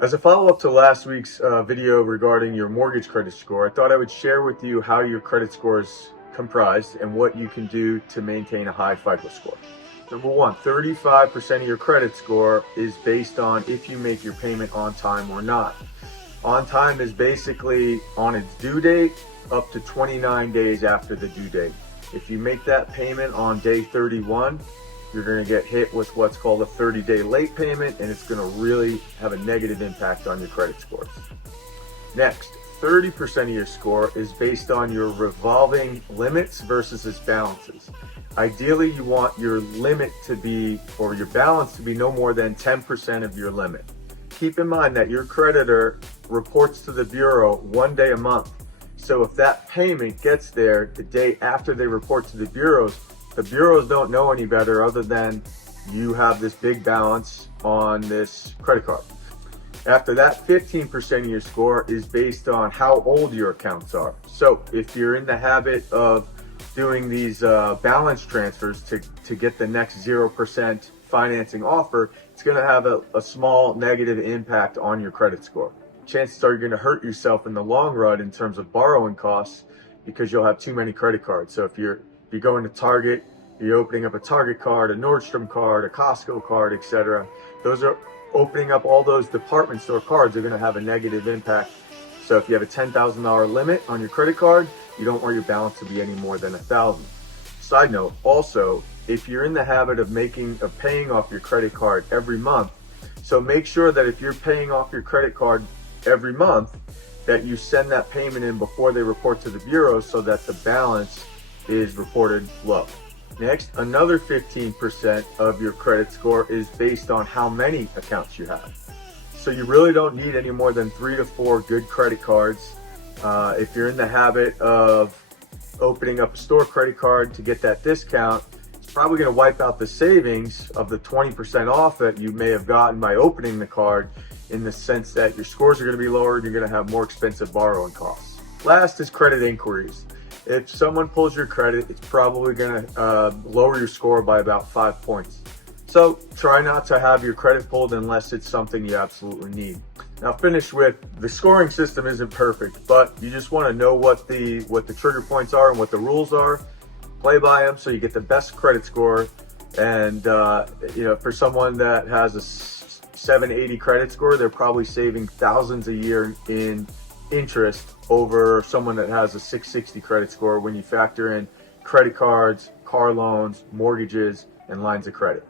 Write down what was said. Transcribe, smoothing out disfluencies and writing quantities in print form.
As a follow-up to last week's video regarding your mortgage credit score, I thought I would share with you how your credit score is comprised and what you can do to maintain a high FICO score. Number one, 35% of your credit score is based on if you make your payment on time or not. On time is basically on its due date up to 29 days after the due date. If you make that payment on day 31, you're going to get hit with what's called a 30-day late payment, and it's going to really have a negative impact on your credit scores. Next, 30% of your score is based on your revolving limits versus its balances. Ideally, you want your limit to be, or your balance to be, no more than 10% of your limit. Keep in mind that your creditor reports to the bureau one day a month. So if that payment gets there the day after they report to the bureaus don't know any better other than you have this big balance on this credit card. After that, 15% of your score is based on how old your accounts are. So if you're in the habit of doing these balance transfers to get the next 0% financing offer, it's going to have a small negative impact on your credit score. Chances are you're going to hurt yourself in the long run in terms of borrowing costs because you'll have too many credit cards. So if you're going to Target, you're opening up a Target card, a Nordstrom card, a Costco card, etc. Those are opening up all those department store cards are going to have a negative impact. So if you have a $10,000 limit on your credit card, you don't want your balance to be any more than $1,000. Side note, also, if you're in the habit of paying off your credit card every month, so make sure that if you're paying off your credit card every month, that you send that payment in before they report to the bureau so that the balance is reported low. Next, another 15% of your credit score is based on how many accounts you have. So you really don't need any more than 3 to 4 good credit cards. If you're in the habit of opening up a store credit card to get that discount, it's probably going to wipe out the savings of the 20% off that you may have gotten by opening the card, in the sense that your scores are going to be lower and you're going to have more expensive borrowing costs. Last is credit inquiries. If someone pulls your credit, it's probably going to lower your score by about 5 points. So try not to have your credit pulled unless it's something you absolutely need. Now finish with, the scoring system isn't perfect, but you just want to know what the trigger points are and what the rules are. Play by them so you get the best credit score. And for someone that has a 780 credit score, they're probably saving thousands a year in interest over someone that has a 660 credit score when you factor in credit cards, car loans, mortgages, and lines of credit.